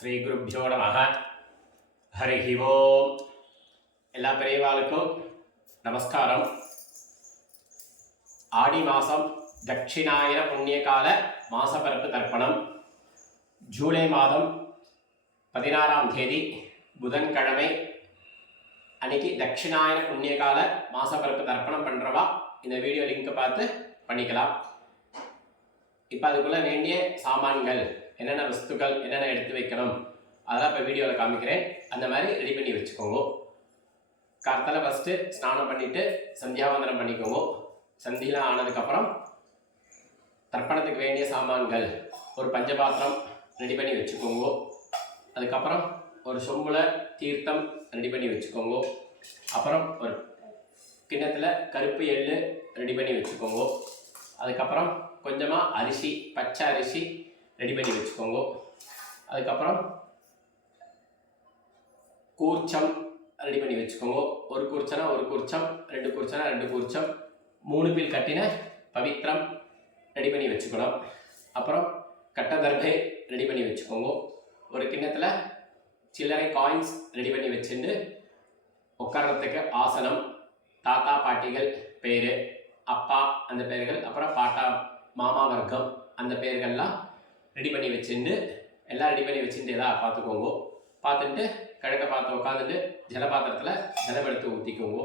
ஸ்ரீ குருப்யோ நமः. ஹரிஹி ஓம். எல்லா பெரியவாளுக்கும் நமஸ்காரம். ஆடி மாதம் தட்சிணாயன புண்ணியகால மாசப்பரப்பு தர்ப்பணம். ஜூலை மாதம் 16ஆம் தேதி புதன்கிழமை அன்னைக்கு தட்சிணாயன புண்ணியகால மாசப்பரப்பு தர்ப்பணம் பண்ணுறவா இந்த வீடியோ லிங்க்கை பார்த்து பண்ணிக்கலாம். இப்போ அதுக்குள்ளே வேண்டிய சாமான்கள், என்னென்ன வஸ்துக்கள், என்னென்ன எடுத்து வைக்கணும் அதெல்லாம் இப்போ வீடியோவில் காமிக்கிறேன். அந்த மாதிரி ரெடி பண்ணி வச்சுக்கோங்க. கார்த்தால ஃபஸ்ட்டு ஸ்நானம் பண்ணிவிட்டு சந்தியாவந்தனம் பண்ணிக்கோங்க. சந்தியெலாம் ஆனதுக்கப்புறம் தர்ப்பணத்துக்கு வேண்டிய சாமான்கள், ஒரு பஞ்சபாத்திரம் ரெடி பண்ணி வச்சுக்கோங்க. அதுக்கப்புறம் ஒரு சொம்பில் தீர்த்தம் ரெடி பண்ணி வச்சுக்கோங்க. அப்புறம் ஒரு கிண்ணத்தில் கருப்பு எள்ளு ரெடி பண்ணி வச்சுக்கோங்க. அதுக்கப்புறம் கொஞ்சமாக அரிசி, பச்சை அரிசி ரெடி பண்ணி வச்சுக்கோங்க. அதுக்கப்புறம் கூர்ச்சம் ரெடி பண்ணி வச்சுக்கோங்க. ஒரு கூர்ச்சனா ஒரு கூர்ச்சம், ரெண்டு கூர்ச்சனா ரெண்டு கூர்ச்சம், 3 பீல் கட்டின பவித்திரம் ரெடி பண்ணி வச்சுக்கணும். அப்புறம் கட்டதர்பை ரெடி பண்ணி வச்சுக்கோங்க. ஒரு கிண்ணத்தில் சில்லறை காயின்ஸ் ரெடி பண்ணி வச்சுட்டு உட்கார்றதுக்கு ஆசனம், தாத்தா பாட்டிகள் பேர், அப்பா அந்த பேர்கள், அப்புறம் பாட்டா மாமா வர்க்கம் அந்த பேர்கள்லாம் ரெடி பண்ணி வச்சுட்டு எல்லாம் ரெடி பண்ணி வச்சுட்டு எதாவது பார்த்துக்கோங்க. பார்த்துட்டு கிழக்க பார்த்து உட்காந்துட்டு ஜலபாத்திரத்தில் ஜலம் எடுத்து ஊற்றிக்கோங்க.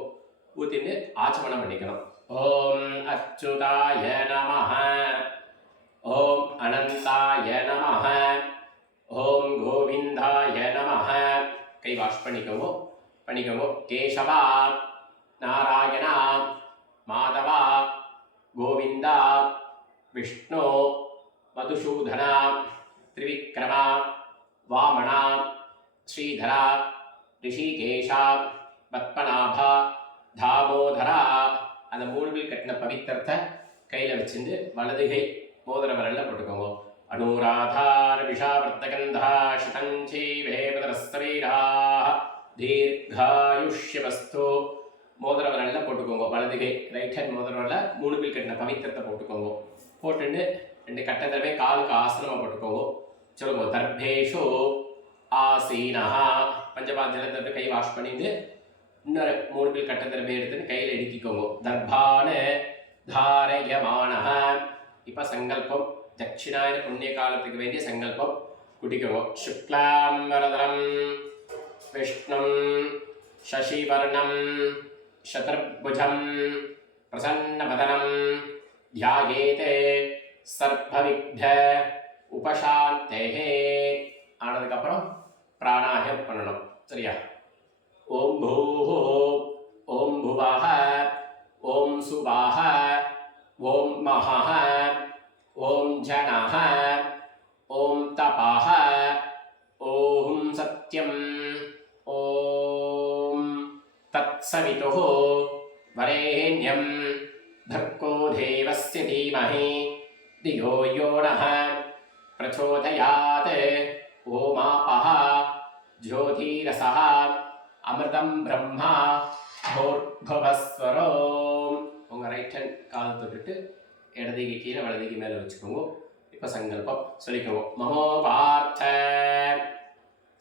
ஊற்றிட்டு ஆச்சமனம் பண்ணிக்கணும். ஓம் அச்சுதாய நமஹ, ஓம் அனந்தாய நமஹ, ஓம் கோவிந்தாய நமஹ. கை வாஷ் பண்ணிக்கோங்க. கேசவா, நாராயணா, மாதவா, கோவிந்தா, விஷ்ணு, மதுசூதனா, திரிவிக்ரமா, வாமனா, ஸ்ரீதரா, ரிஷிகேஷா, பத்மநாபா, தாமோதரா. அந்த 3 பீல் கட்டின பவித்திரத்தை கையில் வச்சுட்டு வலதுகை மோதிர விரலில் போட்டுக்கோங்க. அனுராதார விஷாவர்த்தகந்தா சிதஞ்சை வேபதரஸ்தவீரா தீர்காயுஷ்யவஸ்து. மோதிர விரலில் போட்டுக்கோங்க. வலதுகை ரைட் ஹேண்ட் மோதிர விரலில் 3 பீல் கட்டின பவித்திரத்தை போட்டுக்கோங்க. போட்டுட்டு 2 கட்டதர்பை காலுக்கு ஆசனமாக போட்டுக்கோங்க. சொல்லுங்க. தர்பேஷு ஆசீனா. பஞ்சபாத்திரத்தை கை வாஷ் பண்ணிட்டு இன்னொரு 3 பீல் கட்டதர்பை எடுத்துட்டு கையில் எடுக்கிக்கோங்க. தர்பான தாரயமான. இப்போ சங்கல்பம், தட்சிணாயன புண்ணிய காலத்துக்கு வேண்டிய சங்கல்பம் குட்டிக்கோங்க. சுக்லாம் வரதரம் விஷ்ணும் சசிவர்ணம் சதுர்புஜம் பிரசன்னவதனம் தியாயேதே சர்வவிக்ன உபசாந்தேஹே. ஆனதுக்கப்புறம் பிராணாயம் பண்ணணும். சரியா? ஓம் பூஹு, ஓம் புவஹ, ஓம் சுவாஹ, ஓம் மஹஹ, ஓம் ஜனஹ, ஓம் தபஹ, ஓம் சத்யம், ஓம் தத்சவிதுः வரேண்யம் भर्गो देवस्य धीमहि धियो यो नः प्रचोदयात्. ओमापः ज्योतिरसः अमृतं ब्रह्मा भूर्भुवस्वरो. உங்கள் ரைட் ஹேண்ட் கால் தொட்டுட்டு இடதுகை கீழே வலதுகை மேலே வச்சுக்கோங்க. இப்போ சங்கல்பம் சொல்லிக்கோங்க. மமோபார்த்த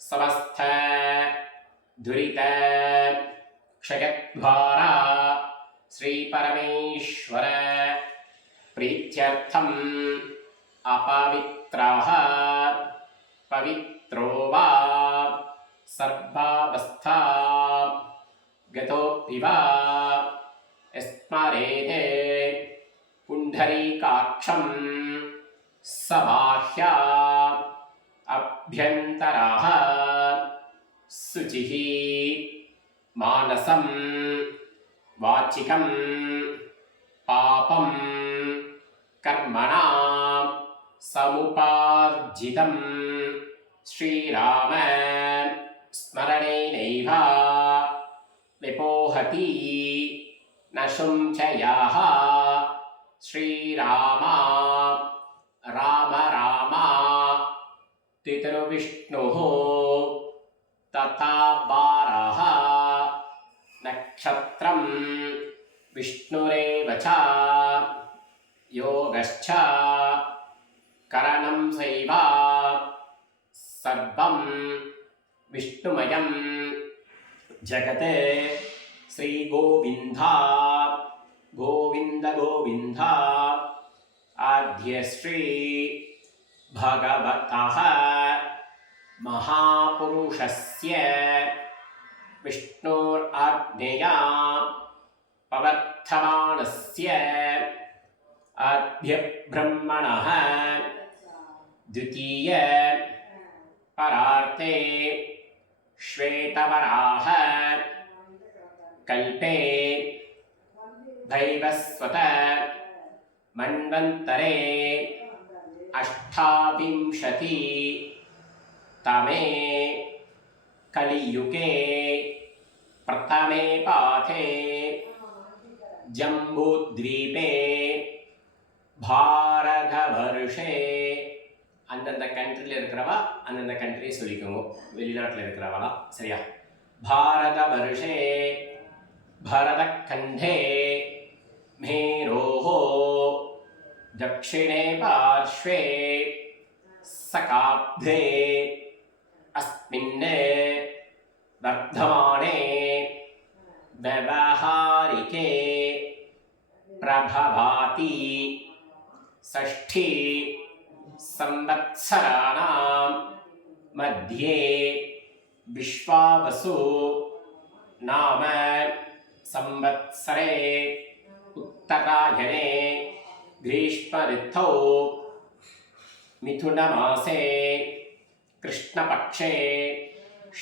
சமஸ்த துரித க்ஷயத்வாரா श्री परमेश्वर प्रीत्यर्थम अपवित्रः पवित्रो वा सर्वावस्था गतोऽपि वा स्मरेते पुण्डरीकाक्षं सबाह्या अभ्यन्तरः शुचिः मानसं वाचिकं पापं कर्मणा समुपार्जितं श्रीराम स्मरणेनैव विपोहति न शुञ्चयाः. श्रीराम राम राम तितिर्विष्णुः तथा बारः नक्षत्रं विष्णुरेव च योगश्च करणं सैव सर्वं विष्णुमयं जगत् श्रीगोविन्दा गोविन्द गोविन्द आद्यश्री भगवतः महापुरुषस्य विष्णोराज्ञया पवर्तमानस्य आद्य ब्रह्मणः द्वितीय परार्ते श्वेतवराह कल्पे दैवस्वत मन्वन्तरे अष्टाविंशति तमे कलियुगे प्रथमे पाथे जम्बूद्वीपे भारतवर्षे அந்தந்த கண்ட்ரியில் இருக்கிறவா அந்தந்த கண்ட்ரியை சொல்லிக்கோங்க. வெளிநாட்டில் இருக்கிறவளா சரியா? பாரத வருஷே பரதக்கண்டே மேரோஹோ தக்ஷிணே பார்ஷ்வே சகாப்தே அஸ்மின் வர்த்தமானே व्यवहारिके प्रभवाति षष्ठी संवत्सराणां मध्ये विश्वावसु नाम संवत्सरे उत्तरायणे ग्रीष्म ऋतौ मिथुनमासे कृष्णपक्षे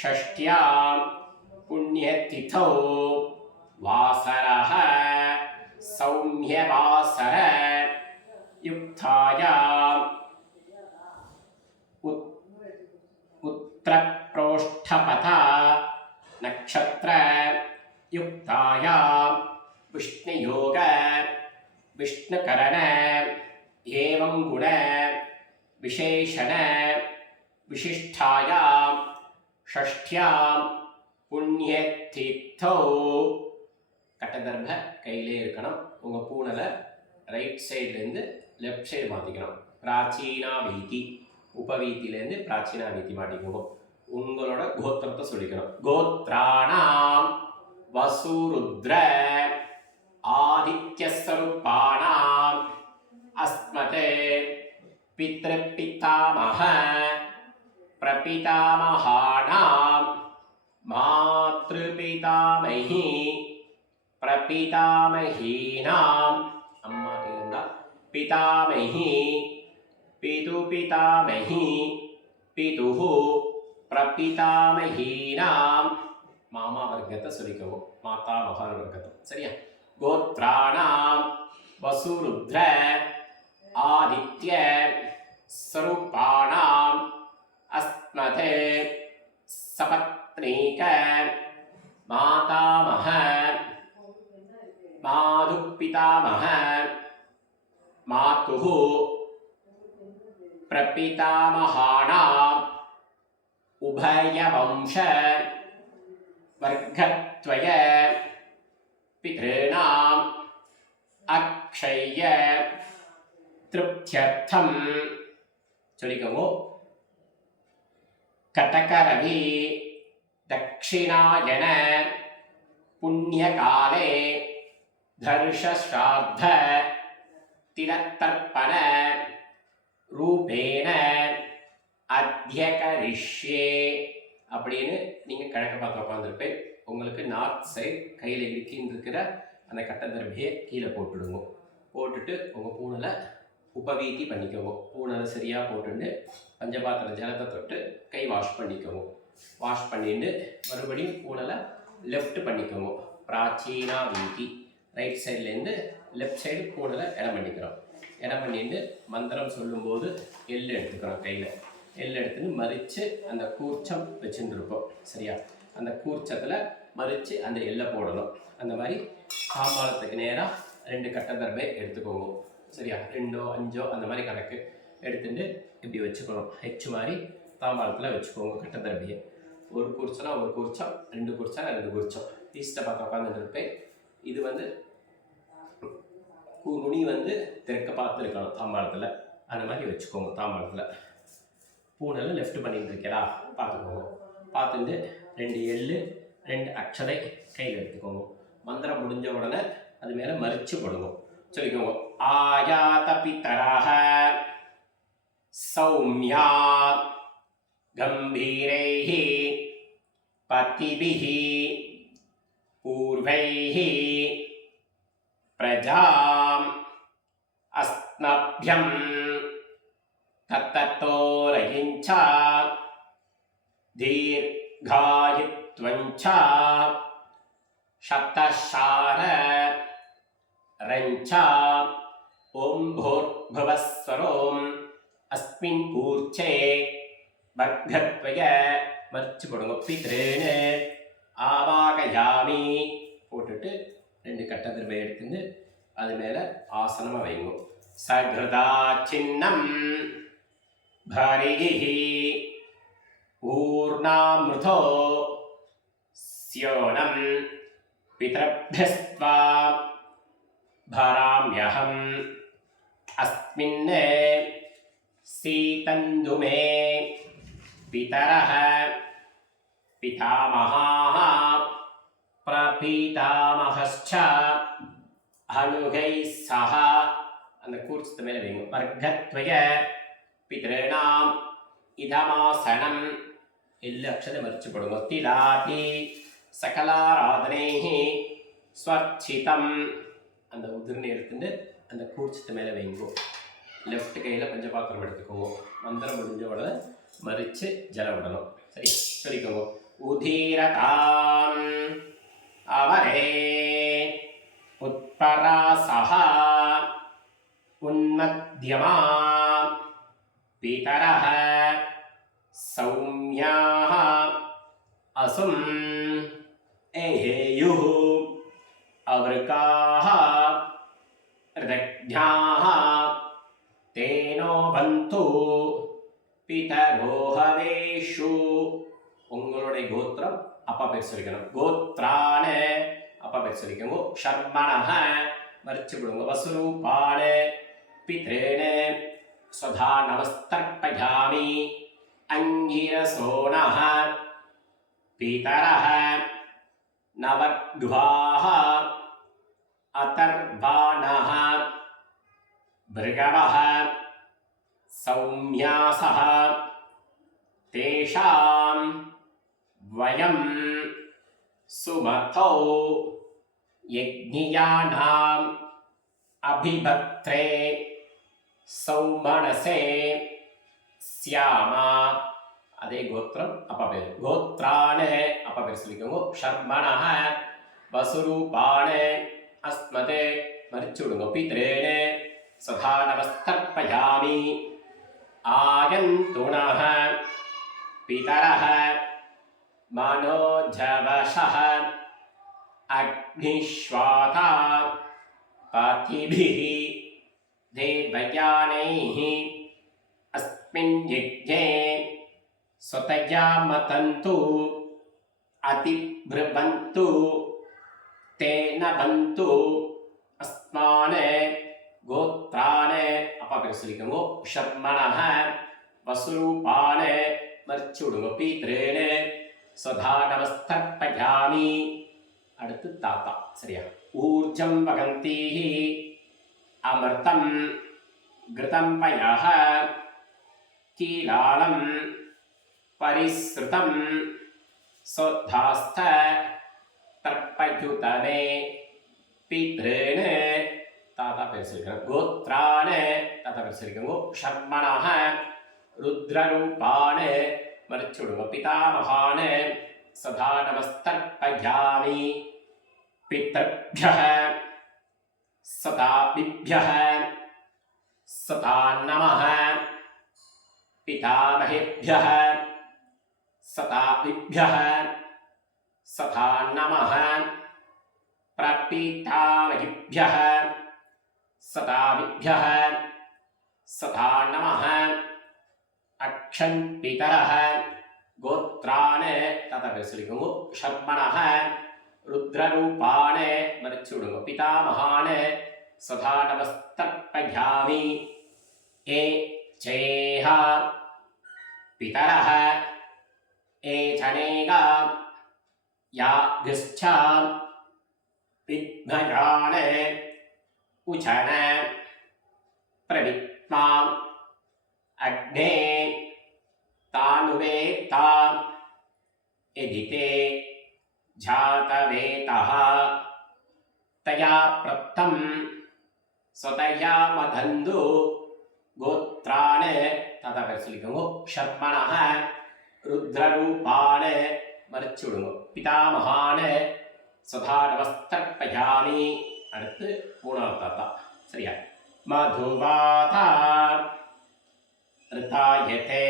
षष्ट्यां पुण्यतिथौ वासरः सौम्यवासर युक्तायाम् उत्तरप्रोष्ठपथा नक्षत्र युक्तायां विष्णुयोग विष्णुकरण एवं गुण विशेषण विशिष्टायां षष्ठ्यां पुण्यतिथौ கட்டதர்ப கையிலே இருக்கணும். உங்கள் பூனலை ரைட் சைட்லேருந்து லெஃப்ட் சைடு மாற்றிக்கணும். பிராச்சீனா வீதி உபவீத்திலேருந்து பிராச்சீனா வீதி மாட்டிக்கணும். உங்களோட கோத்திரத்தை சொல்லிக்கணும். கோத்ராணாம் வசுருத்ர ஆதித்யஸ்வரூபாணாம் அஸ்மதே பித்ருபிதாமஹ பிரபிதாமஹாணாம் மாத்ருபிதாமஹி प्रपितामहीनाम् अम्मा इरुंदा पितामही पितुपितामही पितुः प्रपितामहीनाम् मामा वर्गத்தை சொல்லிக்கோ. மாதா மகான் वर्गத்தை சரியா? கோத்ராணாம் வசுருத்ர ஆதித்ய ஸ்வரூபாணாம் அஸ்மதே சபத்னீக மாதாமஹ मातुपितामह मातुः प्रपितामहानाम् उभयवंश वर्गत्वय पितॄणाम् अक्षय्य तृप्त्यर्थं चलिको कटकरवि दक्षिणायन पुण्यकाले धर्षश्राद्ध तिलतर्पण रूपेण अध्यकरिष्ये அப்படின்னு நீங்கள் கணக்கு பார்த்து உட்காந்துருப்பேன். உங்களுக்கு நார்த் சைட் கையில் இருக்கின்னு இருக்கிற அந்த கட்டதர்பியை கீழே போட்டுடுங்க. போட்டுட்டு உங்கள் பூனலை உபவீதி பண்ணிக்கோங்க. பூனலை சரியாக போட்டுட்டு பஞ்சபாத்திர ஜலத்தை தொட்டு கை வாஷ் பண்ணிக்கோங்க. வாஷ் பண்ணிட்டு மறுபடியும் பூனலை லெஃப்ட் பண்ணிக்கோங்க. பிராச்சீனா வீதி ரைட் சைட்லேருந்து லெஃப்ட் சைடு பூனலை இடம் பண்ணிக்கிறோம். இடம் பண்ணிட்டு மந்திரம் சொல்லும்போது எள் எடுத்துக்கிறோம். கையில் எள் எடுத்துன்னு மறித்து அந்த கூர்ச்சம் வச்சுருப்போம் சரியா? அந்த கூர்ச்சத்தில் மறித்து அந்த எள்ளை போடணும். அந்த மாதிரி தாம்பாளத்துக்கு நேராக 2 கட்டதர்பை எடுத்துக்கோங்க சரியா? 2ஓ 5ஓ அந்த மாதிரி கணக்கு எடுத்துட்டு இப்படி வச்சுக்கணும். ஹெச் மாதிரி தாம்பாளத்தில் வச்சுக்கோங்க கட்டதர்பையை. ஒரு கூர்ச்சனா ஒரு கூர்ச்சம், 2 கூர்ச்சனா 2 கூர்ச்சம். ஈஸ்ட்டை பார்த்து உட்காந்துட்டு இருப்பேன். இது வந்து நுனி வந்து தெற்க பார்த்து இருக்கணும் தாம்பாளத்தில். அந்த மாதிரி வச்சுக்கோங்க. தாம்பாளத்தில் பூனலை லெஃப்ட் பண்ணிட்டு இருக்கா பார்த்துக்கோங்க. பார்த்துட்டு 2 எள்ளு 2 அக்ஷதை கையில் எடுத்துக்கோங்க. மந்திரம் முடிஞ்ச உடனே அது மேலே மறிச்சு போடுங்க. சொல்லிக்கோங்க. ஆயாத பிதராஹ சௌம்யா கம்பீரைஹி பதிபிஹி பூர்வைஹி பிரஜாம் அஸ்மப்யம் தத்தத்தோரயிஞ்ச தீர்காயித்வஞ்ச சப்தசார ரஞ்ச ஓம் பூர்புவஸ்வரோம் அஸ்மின் ஊர்ச்சே வர்க்கத்வய மறிச்சு போடுங்க. பித்ரேனு ஆவாகயாமி போட்டுட்டு 2 கட்ட திரும்ப எடுத்துட்டு அது மேலே ஆசனமாக வைங்க. சகிருதா சின்னம் பரிஹி ஊர்ணாமிருதோ ஸ்யோனம் பிதரப்யஸ்த்வா பராம்யஹம் அஸ்மின் சீதந்துமே பிதரஹ பிதாமஹாः பிரபீதாமஹஸ்ச அனுகைः சஹ அந்த கூர்ச்சத்து மேலே வைங்க. வர்க்கத்வய பித்ருணாம் இதமாசனம் எல்லு அக்ஷதை மறிச்சு போடுங்க. திலாதி சகலாராதனைः ஸ்வர்ச்சிதம் அந்த உதிர்னு எடுத்துட்டு அந்த கூர்ச்சத்து மேலே வைங்கோ. லெஃப்ட் கையில் பஞ்சபாத்திரம் எடுத்துக்கோங்க. மந்திரம் முடிஞ்ச உடனே மறித்து ஜலம் விடணும். சரி, சொல்லிக்கோங்க. உதீரதாம் அவரே உத்பராசஹ உன்மத்யமா பிதரஹ சௌம்யாஹ அசும் ஏஹேயுः அவருக்காஹ ரிதக்ஞாஹ தேனோ பந்து பிதரோஹவேஷு. உங்களுடைய கோத்திரம் அப்பா பேர் சொல்லிக்கணும். கோத்ரான அப்பா பேர் சொல்லிக்கோங்க. ஷர்மணஹ மறிச்சு விடுங்க. வசுரூபான பித்ரேன ஸ்வதா நமஸ்தர்ப்பயாமி அங்கிரசோணஹ பிதரஹ நவக்வாஹ அதர்வாணஹ பிருகவஹ சௌம்யாசஹ தேஷாம் வயம் சுமதோ யக்ஞியானாம் அபிபத்ரே சௌமனசே ஸ்யாமா. அதே கோத்திரம் அப்பா பேர். கோத்ரான அப்பா பேர் சொல்லிக்கோங்க. ஷர்மணஹ வசுரூபான அஸ்மதே மறிச்சு விடுங்க. பித்ரேன சதா நமஸ்தர்ப்பயாமி ஆயந்துணஹ பிதரஹ மனோஜவஷஹ அக்னிஷ்வாதா பதிபிஹ தேவயானைஹ அஸ்மின் யஜ்ஞே ஸ்வதயா மதந்து அதிப்ருவந்து தேன பந்து அஸ்மான கோத்ரான அப்பா பேர் சொல்லிக்கோங்க. ஷர்மணஹ வசுரூபான மறிச்சு விடுங்க. பித்ரேன ஸ்வதா நமஸ்தர்ப்பயாமி. அடுத்து தாத்தா. சரியா? ஊர்ஜம் வகந்தீஹி அமிர்தம் கிருதம் பயஹ கீலாலம் பரிஸ்ருதம் ஸ்வதாஸ்த தர்ப்பயுதமே. பித்ரேன தாத்தா பேர் சொல்லிக்கணும். கோத்ரான தாத்தா பேர் சொல்லிக்கோங்க. ஷர்மணஹ ருத்ரரூபான மறிச்சு விடுங்க. பிதாமகான சதா நமஸ்தர்ப்பயாமி பித்ருभ्यः சதாபிभ्यः சதா நமः பிதாமகேभ्यः சதாபிभ्यः சதா நமः பிரபீதாமகேभ्यः சதாபிभ्यः சதா நமः அக்ஷன் பிதரஹ கோத்ரான தாத்தா பேர் சொல்லிக்கோங்க. ஷர்மணஹ ருத்ரரூபான மறிச்சு விடுங்க. பிதாமகான சதா நமஸ்தர்ப்பயாமி ஏ ஜேஹ பிதரஹ ஏச்சனேகா யாகிஷ்சா வித்மயான உச்சன பிரவித்மா அக்னே தானுவேத்தா எதிதே ஜாதவேதः தயா பிரப்தம் ஸ்வதயா மதந்து கோத்ரான தாத்தா பேர் சொல்லிக்கோங்க ஷர்மணः ருத்ரரூபான மறைச்சுடுங்க பிதாமகான சதாடவஸ்தர்ப்பயாமி அடுத்து மூணாவது தாத்தா சரியா மதுவாதா ரிதாயதே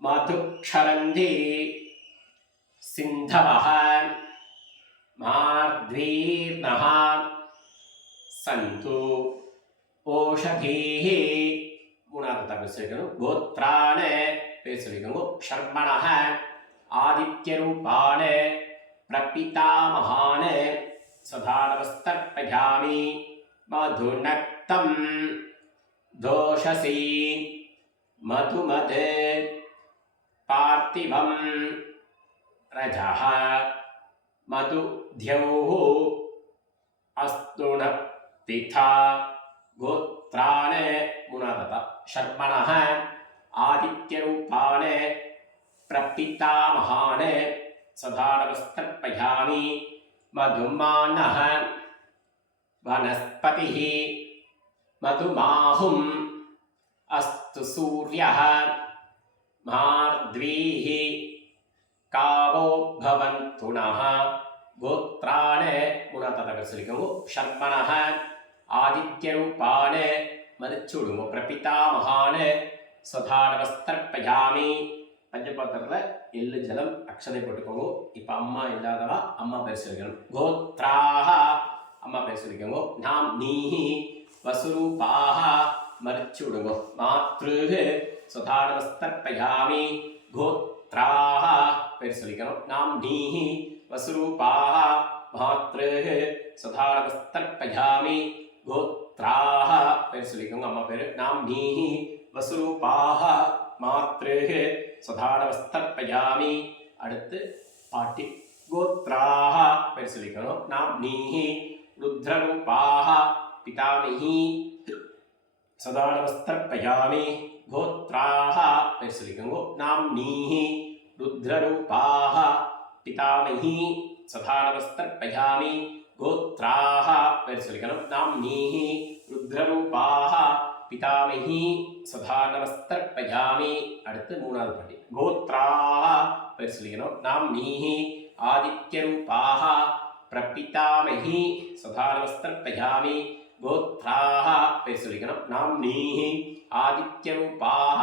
மதுக்ஷரந்தி சிந்தவः மார்த்வீர்ணः சந்து ஓஷதீः மூணாவது தாத்தா பேர் சொல்லிக்கணும் கோத்ரான பேர் சொல்லிக்கோங்க ஷர்மணः ஆதித்யரூபான பிரபிதாமகான சதாடவஸ்தர்ப்பயாமி மதுநக்தம் தோஷசி மதுமத் பார்த்திவம் ரஜः மதுத்யௌः அஸ்துணப்பிதா கோத்ரான மூணாவது ஷர்மணः ஆதித்யரூபான பிரபிதாமகான சதாடவஸ்தர்ப்பயாமி மதுமானः வனஸ்பதிः மதுமாஹும் அஸ்து சூர்யः மார்த்வீः காவோ பவந்து நः கோத்ரான மூணாவது சொல்லிக்கோங்க ஷர்மணः ஆதித்யரூபான மதிச்சுடுங்க பிரபிதாமகான சதாடவஸ்தர்ப்பயாமி பஞ்சபாத்திரத்தில் எள்ளு ஜலம் அக்ஷதை போட்டுக்கோங்க இப்போ அம்மா இல்லாதவா அம்மா பேர் சொல்லிக்கணும் கோத்ராஹ அம்மா பேர் சொல்லிக்கோங்க நாம் நீஹி வசுரூபாஹ மறிச்சு விடுங்க மாத்ருஹ சதாடவஸ்தர்ப்பயாமி கோத்ராஹ பேர் சொல்லிக்கணும் நாம் நீஹி வசுரூபாஹ மாத்ருஹ சதாடவஸ்தர்ப்பயாமி கோத்ராஹ பேர் சொல்லிக்கோங்க அம்மா பேர் நாம் நீஹி வசுரூபாஹ மாத்ருஹ சதாடவஸ்தர்ப்பயாமி அடுத்து பாட்டி கோத்ராஹ பேர் சொல்லிக்கணும் நாம் நீஹி ருத்ரரூபாஹ பிதாமஹி சதாடவஸ்தர்ப்பயாமி கோத்ராஹ பேர் சொல்லிக்கோங்க நாம் நீஹி ருத்ரரூபாஹ பிதாமஹி சதாடவஸ்தர்ப்பயாமி கோத்ராஹ பேர் சொல்லிக்கணும் நாம் நீஹி ருத்ரரூபாஹ பிதாமஹி சதாடவஸ்தர்ப்பயாமி அடுத்து மூணாவது பாட்டி கோத்ராஹ பேர் சொல்லிக்கணும் நாம் நீஹி ஆதித்யரூபாஹ பிரபிதாமஹி சதாடவஸ்தர்ப்பயாமி கோத்ராஹ பேர் சொல்லிக்கணும் நாம் நீஹி ஆதித்யரூபாஹ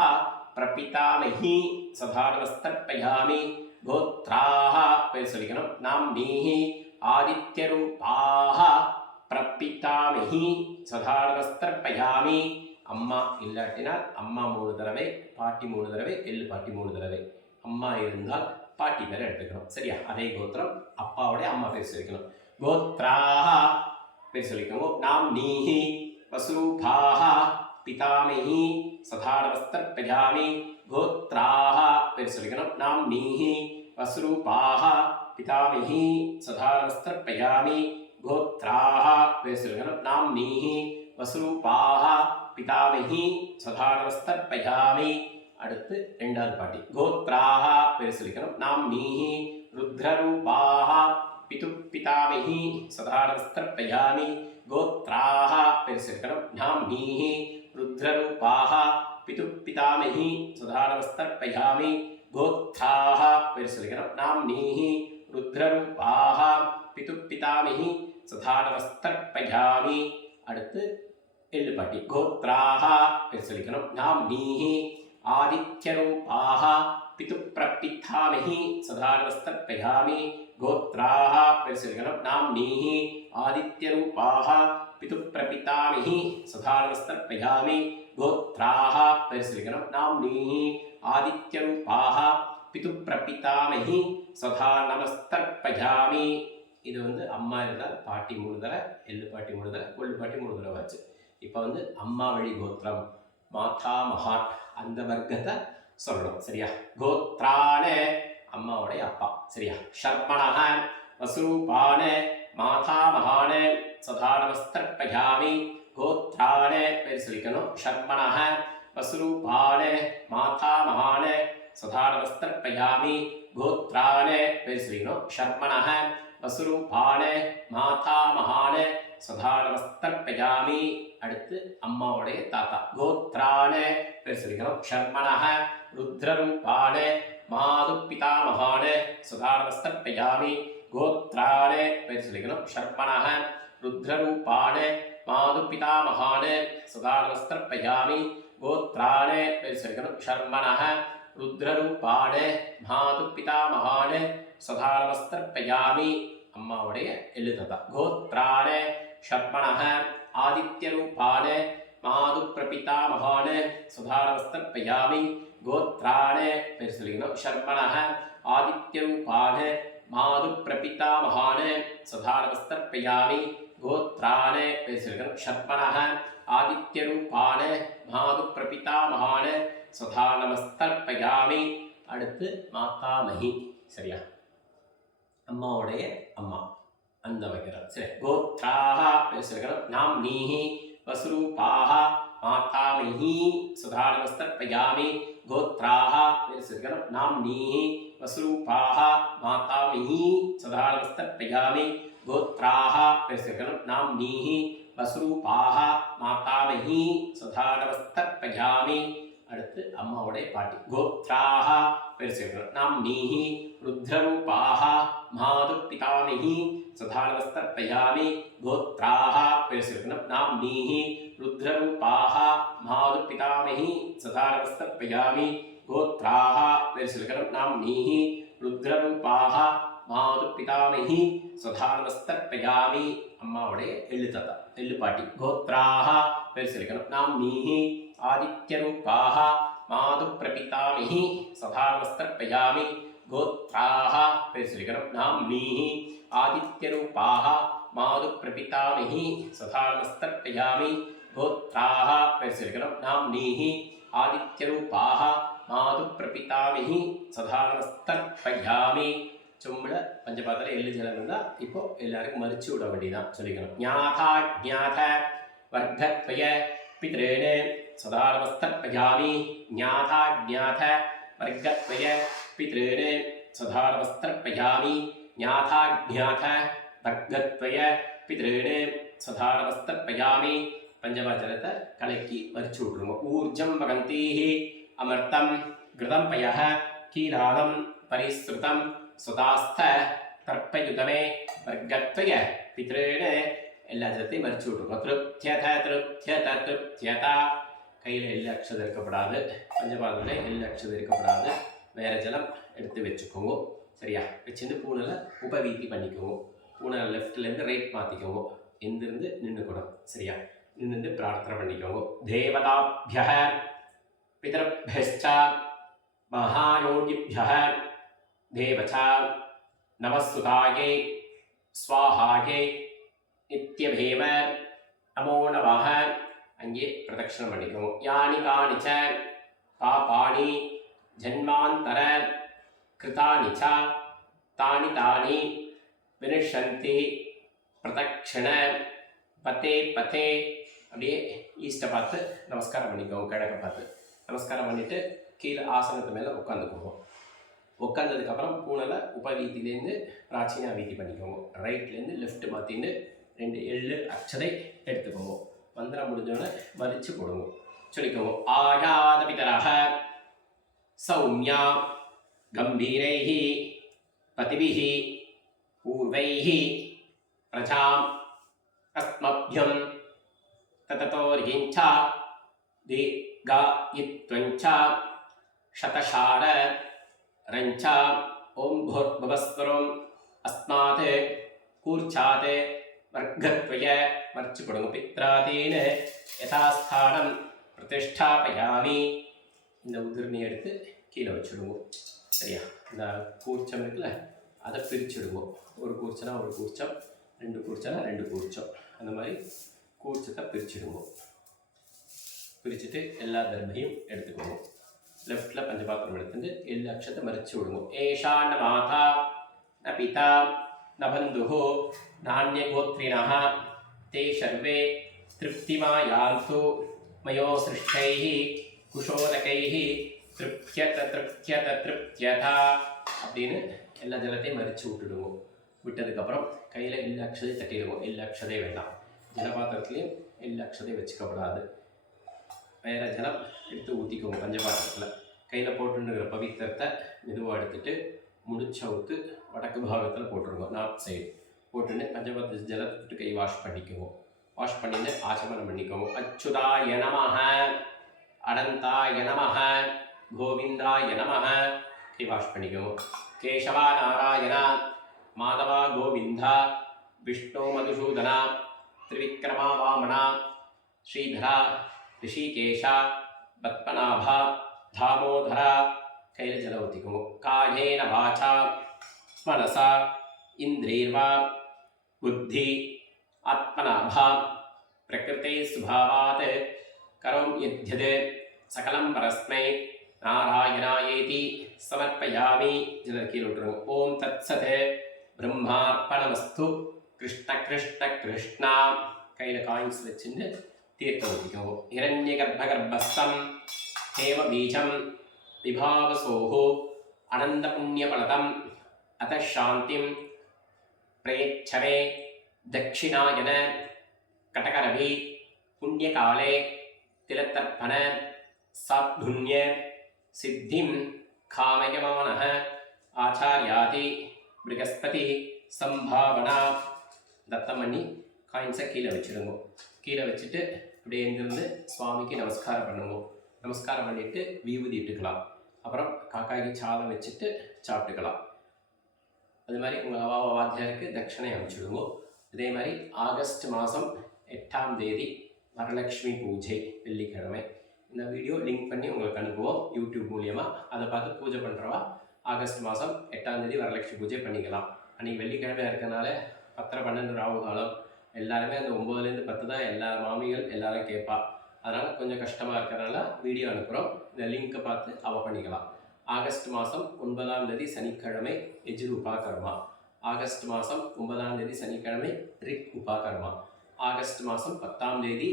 பிரபிதாமஹி சதாடவஸ்தர்ப்பயாமி கோத்ராஹ பேர் சொல்லிக்கணும் நாம் நீஹி ஆதித்யரூபாஹ பிரபிதாமஹி சதாடவஸ்தர்ப்பயாமி அம்மா இல்லாட்டினால் அம்மா 3 தடவை பாட்டி 3 தடவை எள்ளு பாட்டி 3 தடவை அம்மா இருந்தால் பாட்டி பேரை எடுத்துக்கணும் சரியா அதே கோத்திரம் அப்பாவுடைய அம்மா பேர் சொல்லிக்கணும் கோத்ராஹ பேர் சொல்லிக்கோங்க நாம் நீஹி வசுரூபாஹ பிதாமஹி சதாடவஸ்தர்ப்பயாமி கோத்ராஹ பேர் சொல்லிக்கணும் நாம் நீஹி வசுரூபாஹ பிதாமஹி சதாடவஸ்தர்ப்பயாமி கோத்ராஹ பேர் சொல்லிக்கணும் நாம் நீஹி வசுரூபாஹ பிதாமஹி சதாடவஸ்தர்ப்பயாமி அடுத்து ரெண்டாவது பாட்டி கோத்ராஹ பேர் சொல்லிக்கணும் நாம் நீஹி ருத்ரரூபாஹ பிதாமஹி சதாடவஸ்தர்ப்பயாமி கோத்ராஹ பேர் சொல்லிக்கணும் நாம் நீஹி ருத்ரரூபாஹ பிதாமஹி சதாடவஸ்தர்ப்பயாமி கோத்ராஹ பேர் சொல்லிக்கணும் நாம் நீஹி ருத்ரரூபாஹ பிதாமஹி சதாடவஸ்தர்ப்பயாமி அடுத்து எள்ளு பாட்டி கோத்ராஹ பேர் சொல்லிக்கணும் நாம் நீஹி ஆதித்யரூபாஹ பிதாமஹி சதாடவஸ்தர்ப்பயாமி கோத்ராஹ பேர் சொல்லிக்கணும் நாம் நீஹி ஆதித்யரூபாஹ பிதாமஹி சதாடவஸ்தர்ப்பயாமி கோத்ராஹ பேர் சொல்லிக்கணும் நாம் நீஹி ஆதித்யரூபாஹ பிதாமஹி சதாடவஸ்தர்ப்பயாமி இது வந்து அம்மா இருந்தால் பாட்டி 3 தடவை எள்ளு பாட்டி 3 தடவை கொள்ளு பாட்டி 3 தடவை ஆச்சு இப்போ வந்து அம்மா வழி கோத்திரம் மாதா மகாட் அந்த வர்க்கத்தை சொல்லணும். சரியா? கோத்ரானே அம்மாவுடைய அப்பா. சரியா? ஷர்மணஹ வஸ்ரூபானே மாதாமகானே சதா நமஸ்தர்ப்பயாமி. கோத்ரானே பேர் சொல்லிக்கணும். ஷர்மணஹ வஸ்ரூபானே மாதாமகானே சதா நமஸ்தர்ப்பயாமி. கோத்ரானே பேர் சொல்லிக்கணும். ஷர்மணஹ வஸ்ரூபானே மாதாமகானே சதா நமஸ்தர்ப்பயாமி. அடுத்து அம்மாவுடைய தாத்தா. கோத்ரானே பேர் சொல்லிக்கணும். ஷர்மணஹ ருத்ரரூபானே மாது பிதாமகானே சதா நமஸ்தர்ப்பயாமி. கோத்ரானே பேர் சொல்லிக்கணும். ஷர்மணஹ ருத்ரரூபானே மாது பிதாமகானே சதா நமஸ்தர்ப்பயாமி. கோத்ரானே பேர் சொல்லிக்கணும். ஷர்மணஹ ருத்ரரூபானே மாது பிதாமகானே சதா நமஸ்தர்ப்பயாமி. அம்மாவுடைய எழுததா. கோத்ரானே ஷர்மணஹ ஆதித்யரூபானே மாது பிரபிதாமகானே சதா நமஸ்தர்ப்பயாமி. கோத்ரானே பேர் சொல்லிக்கணும். ஷர்மணஹ ஆதித்யரூபானே மாது பிரபிதாமகானே சதா நமஸ்தர்ப்பயாமி. கோத்ரானே பேர் சொல்லிக்கணும். ஷர்மணஹ ஆதித்யரூபானே மாது பிரபிதாமகானே சதா நமஸ்தர்ப்பயாமி. அடுத்து மாதாமகி. சரியா? அம்மாவுடைய அம்மா அந்த வகையில். சரி. கோத்ராஹ பேர் சொல்லிக்கணும். நாம்னீஹி வஸ்ரூபாஹ மாதாமகி சதா நமஸ்தர்ப்பயாமி. கோத்ராஹ பேர் சொல்லிக்கணும். நாம்னீஹி வஸ்ரூபாஹ மாதாமகி சதா நமஸ்தர்ப்பயாமி. கோத்ராஹ பேர் சொல்லிக்கணும். நாம்னீஹி வஸ்ரூபாஹ மாதாமகி சதா நமஸ்தர்ப்பயாமி. அடுத்து அம்மாவுடைய பாட்டி. கோத்ராஹ பேர் சொல்லிக்கணும். நாம்னீஹி ருத்ரரூபாஹ மாது பிதாமகி சதா நமஸ்தர்ப்பயாமி. கோத்ராஹ பேர் சொல்லிக்கணும். நாம்னீஹி ருத்ரரூபாஹ மாது பிதாமகி சதா நமஸ்தர்ப்பயாமி. கோத்ராஹ பேர் சொல்லிக்கணும். நாம்னீஹி ருத்ரரூபாஹ மாது பிதாமகி சதா நமஸ்தர்ப்பயாமி. அம்மாவுடைய எழுத்ததா எழுப்பாட்டி. கோத்ராஹ பேர் சொல்லிக்கணும். நாம்னீஹி ஆதித்யரூபாஹ மாது பிரபிதாமகி சதா நமஸ்தர்ப்பயாமி. கோத்ராஹ பேர் சொல்லிக்கணும். நாம்னீஹி ஆதித்யரூபாஹ மாது பிரபிதாமகி சதா நமஸ்தர்ப்பயாமி. கோத்ராஹ பேர் சொல்லிக்கணும். நாம்னீஹி ஆதித்யரூபாஹ மாது பிரபிதாமகி சதா நமஸ்தர்ப்பயாமி. சும்மில் பஞ்சபாத்திரம் எள்ளு ஜலம் இருந்தால் இப்போ எல்லாருக்கும் மறிச்சு விட வேண்டியதான் சொல்லிக்கணும். ஞாதா ஜாத வர்க்கத்வய பித்ரேணே சதா நமஸ்தர்ப்பயாமி. ஞாதா ஜாத வர்க்கத்வய பித்ரேணே சதா நமஸ்தர்ப்பயாமி. ஞாதா ஜாத வர்க்கத்வய பித்ரேணே சதா நமஸ்தர்ப்பயாமி. பஞ்சபாத்திரத்தை கலக்கி மறிச்சு விட்ருங்க. ஊர்ஜம் வகந்தீஹி அமர்த்தம் கிருதம் பயஹ கீராலம் பரிஸ்ருதம் சுதாஸ்த தர்ப்பயுதமே வர்க்கத்வய பித்ரேணே. எல்லா ஜலத்தையும் மறிச்சு விட்ருங்க. திருப்தியத திருப்தியத திருப்தியதா. கையில் எள்ளு அக்ஷதை இருக்கப்படாது. பஞ்சபாத்திரத்தில் எள்ளு அக்ஷதை இருக்கப்படாது. வேறு ஜலம் எடுத்து வச்சுக்கோங்க. சரியா? வச்சுருந்து பூனையில் உபவீதி பண்ணிக்கோங்க. பூனை லெஃப்ட்லேருந்து ரைட் மாற்றிக்கோங்க. எந்திருந்து நின்றுக்கூடும். சரியா? நின்று பிரார்த்தனை பண்ணிக்கோங்க. தேவதாபியः பிதர்भ्यश्च மகாயோகிभ्यः தேவச்ச நமஸ்துதாயை ஸ்வாஹாயை நித்யபேம நமோ நமः. அங்கே பிரதட்சணம் பண்ணிக்கோங்க. யானி காணிச்ச பாபாணி ஜன்மாந்தர கிருதானி ச தானி தானி வினிஷந்தி பிரதட்சிண பத்தே பத்தே. அப்படியே ஈஸ்ட்டை பார்த்து நமஸ்காரம் பண்ணிக்கோங்க. கிழக்க பார்த்து நமஸ்காரம் பண்ணிவிட்டு கீழே ஆசனத்து மேலே உட்காந்துக்கோங்க. உட்காந்ததுக்கப்புறம் பூனையில் உபவீதியிலேருந்து பிராச்சீனா வீதி பண்ணிக்கோங்க. ரைட்லேருந்து லெஃப்ட் மாற்றின்னு 2 எள்ளு அக்ஷதை எடுத்துக்கோங்க. மந்திரம் முடிஞ்சோடனே மதித்து போடுங்க. சொல்லிக்கோங்க. ஆயாத பிதரஹ சௌமியா கம்பீரைஹி பதிபிஹி பூர்வைஹி பிரஜாம் அஸ்மப்யம் தததோர்கிஞ்ச தீர்காயித்வஞ்ச சதசார ரஞ்ச ஓம் பூர்பவஸ்வரம் அஸ்மாத் கூர்ச்சாத் வர்க்கத்வய மறிச்சு போடுங்க. பித்ராதீன யதாஸ்தானம் பிரதிஷ்டாபயாமி. இந்த உதிர்னி எடுத்து கீழே வச்சுடுங்க. சரியா? இந்த கூர்ச்சம் இருக்குல்ல, அதை பிரிச்சுடுவோம். ஒரு கூர்ச்சனா ஒரு கூர்ச்சம், 2 கூர்ச்சனா 2 கூர்ச்சம், அந்த மாதிரி கூர்ச்சத்தை பிரிச்சுடுவோம். பிரிச்சுட்டு எல்லா தர்மையும் எடுத்துக்குவோம். லெஃப்டில் பஞ்சபாத்திரம் எடுத்துட்டு 7 அக்ஷத்தை மறித்து விடுங்க. ஏஷா ந மாதா ந பிதா ந பந்துஹோ நானியகோத்ரிணः தே சர்வே திருப்திமாயாந்து மயோ சிருஷ்டைः குஷோதகைः திருப்தியதா அப்படின்னு எல்லா ஜலத்தையும் மறித்து விட்டுடுவோம். விட்டதுக்கப்புறம் கையில் 7 அக்ஷதை தட்டிடுவோம். 7 அக்ஷதை வேண்டாம். ஜலபாத்திரத்துலேயும் 7 அக்ஷதை வச்சுக்கப்படாது. வேறு ஜலம் எடுத்து ஊற்றிக்கோங்க. பஞ்சபாத்திரத்தில் கையில் போட்டுருக்கிற பவித்திரத்தை மெதுவாக எடுத்துகிட்டு முடிச்சவுத்து வடக்கு பாகத்தில் போட்டுருங்க. நார்த் சைடு போட்டுன்னு பஞ்சபாத்திர ஜலத்தை கை வாஷ் பண்ணிக்கோங்க. வாஷ் பண்ணிட்டு ஆச்சமனம் பண்ணிக்கோங்க. அச்சுதாய நமஹ, அனந்தாய நமஹ, கோவிந்தாய நமஹ கை வாஷ் பண்ணிக்கோங்க. கேசவா நாராயணா, மாதவா கோவிந்தா, விஷ்ணு மதுசூதனா, திரிவிக்ரமா வாமனா, ஸ்ரீதரா, ரிஷிகேஷா, பத்மநாபா, தாமோதரா கையில் ஜலம் ஊற்றிக்கோங்க. காயேன வாச்சா மனசா இந்திரியர்வா புத்தி ஆத்மநாபா பிரகிருதே சுபாவாத் கரோம் யத்யத் சகலம் பரஸ்மை நாராயணாயேதி சமர்ப்பயாமி. ஜலம் கீழே விட்டுருங்க. ஓம் தத் சத் பிரம்மார்ப்பணமஸ்து. கிருஷ்ண கிருஷ்ண கிருஷ்ணா கையில் காயின்ஸ் வச்சுட்டு தீர்த்தம் ஊற்றிக்கோங்க. ஹிரண்ய கர்ப்பகர்ப்பஸ்தம் ஹேம பீஜம் விபாவசோஹோ அனந்த புண்ணியபலதம் அத சாந்திம் பிரேச்சமே தட்சிணாயன கடகரவி புண்ணியகாலே திலத்தர்ப்பண சாத்புண்ய சித்திம் காமயமானः ஆச்சாரியாதி ப்ரகஸ்பதி சம்பாவனா. தத்தம் பண்ணி காயின்ஸை கீழே வச்சுருங்க. கீழே வச்சுட்டு அப்படியே எழுந்திருந்து சுவாமிக்கு நமஸ்காரம் பண்ணுங்க. நமஸ்காரம் பண்ணிவிட்டு விபூதி இட்டுக்கலாம். அப்புறம் காக்காய்க்கு சாதம் வச்சுட்டு சாப்பிட்டுக்கலாம். அது மாதிரி உங்கள் அவாவாத்தியாருக்கு தட்சணை அனுப்பிச்சுடுங்க. இதே மாதிரி ஆகஸ்ட் மாதம் 8ஆம் தேதி வரலட்சுமி பூஜை வெள்ளிக்கிழமை. இந்த வீடியோ லிங்க் பண்ணி உங்களுக்கு அனுப்புவோம் யூடியூப் மூலியமாக. அதை பார்த்து பூஜை பண்ணுறவா ஆகஸ்ட் மாதம் 8ஆம் தேதி வரலட்சுமி பூஜை பண்ணிக்கலாம். அன்றைக்கி வெள்ளிக்கிழமையாக இருக்கனால 10 12 ராவு காலம் எல்லாருமே அந்த 9லேருந்து 10 தான் எல்லா மாமிகள் எல்லாரும் கேட்பா. அதனால் கொஞ்சம் கஷ்டமாக இருக்கிறனால வீடியோ அனுப்புகிறோம். இந்த லிங்க்கை பார்த்து அவள் பண்ணிக்கலாம். ஆகஸ்ட் மாதம் 9ஆம் தேதி சனிக்கிழமை எஜ்ரு உபாகர்மா. ஆகஸ்ட் மாதம் 9ஆம் தேதி சனிக்கிழமை ரிக் உபாகர்மா. ஆகஸ்ட் மாதம் 10ஆம் தேதி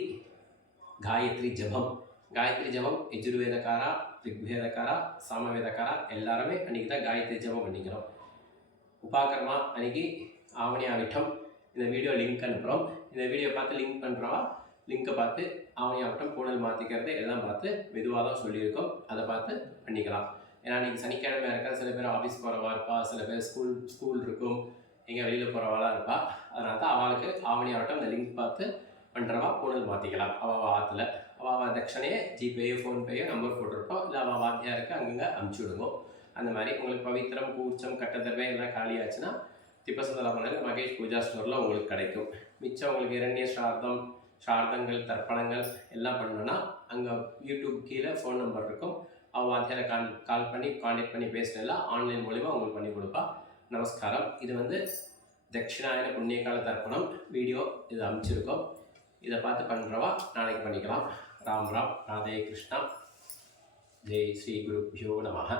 காயத்ரி ஜபம். காயத்ரி ஜபம் யஜுர்வேதக்காரா, ரிக்வேதக்காரா, சாமவேதக்காரா எல்லாருமே அன்றைக்கி தான் காயத்ரி ஜபம் பண்ணிக்கிறோம். உபாகர்மா அன்றைக்கி ஆவணி ஆவிட்டம். இந்த வீடியோ லிங்க் அனுப்புகிறோம். இந்த வீடியோ பார்த்து லிங்க் பண்ணுறவா லிங்க்கை பார்த்து ஆவணி ஆவட்டம் பூனல் மாற்றிக்கிறது எல்லாம் பார்த்து மெதுவாக தான் சொல்லியிருக்கோம். அதை பார்த்து பண்ணிக்கலாம். ஏன்னா இன்றைக்கி சனிக்கிழமை இருக்கா, சில பேர் ஆஃபீஸ் போகிறவா இருப்பா, சில பேர் ஸ்கூல் இருக்கும், எங்கே வெளியில் போகிறவாளாக இருப்பா. அதனால தான் அவளுக்கு ஆவணி ஆவட்டம் இந்த லிங்க் பார்த்து பண்ணுறவா பூனல் மாற்றிக்கலாம். அவள் ஆற்றுல அவள் தட்சணையை ஜிபேயோ ஃபோன்பேயோ நம்பர் போட்டிருப்போம். இல்லை அவள் வாத்தியாருக்கு அங்கங்கே அனுப்பிச்சி விடுவோம். அந்த மாதிரி உங்களுக்கு பவித்திரம் கூர்ச்சம் கட்டதர்வை எல்லாம் காலியாச்சுன்னா திப்பசந்தலாமணர் மகேஷ் பூஜா ஸ்டோரில் உங்களுக்கு கிடைக்கும். மிச்சம் உங்களுக்கு இரண்ய சார்தங்கள் தர்ப்பணங்கள் எல்லாம் பண்ணணுன்னா அங்கே யூடியூப் கீழே ஃபோன் நம்பர் இருக்கும். அவள் வாத்தியாரை கால் பண்ணி கான்டெக்ட் பண்ணி பேசினெல்லாம் ஆன்லைன் மூலிமா உங்களுக்கு பண்ணி கொடுப்பா. நமஸ்காரம். இது தட்சிணாயன புண்ணியகால தர்ப்பணம் வீடியோ இது அனுப்பிச்சிருக்கோம். இதை பார்த்து பண்ணுறவா நாளைக்கு பண்ணிக்கலாம். ராம் ராம். ராதே கிருஷ்ணா. ஜெய் ஸ்ரீ குருப்யோ நமஹ.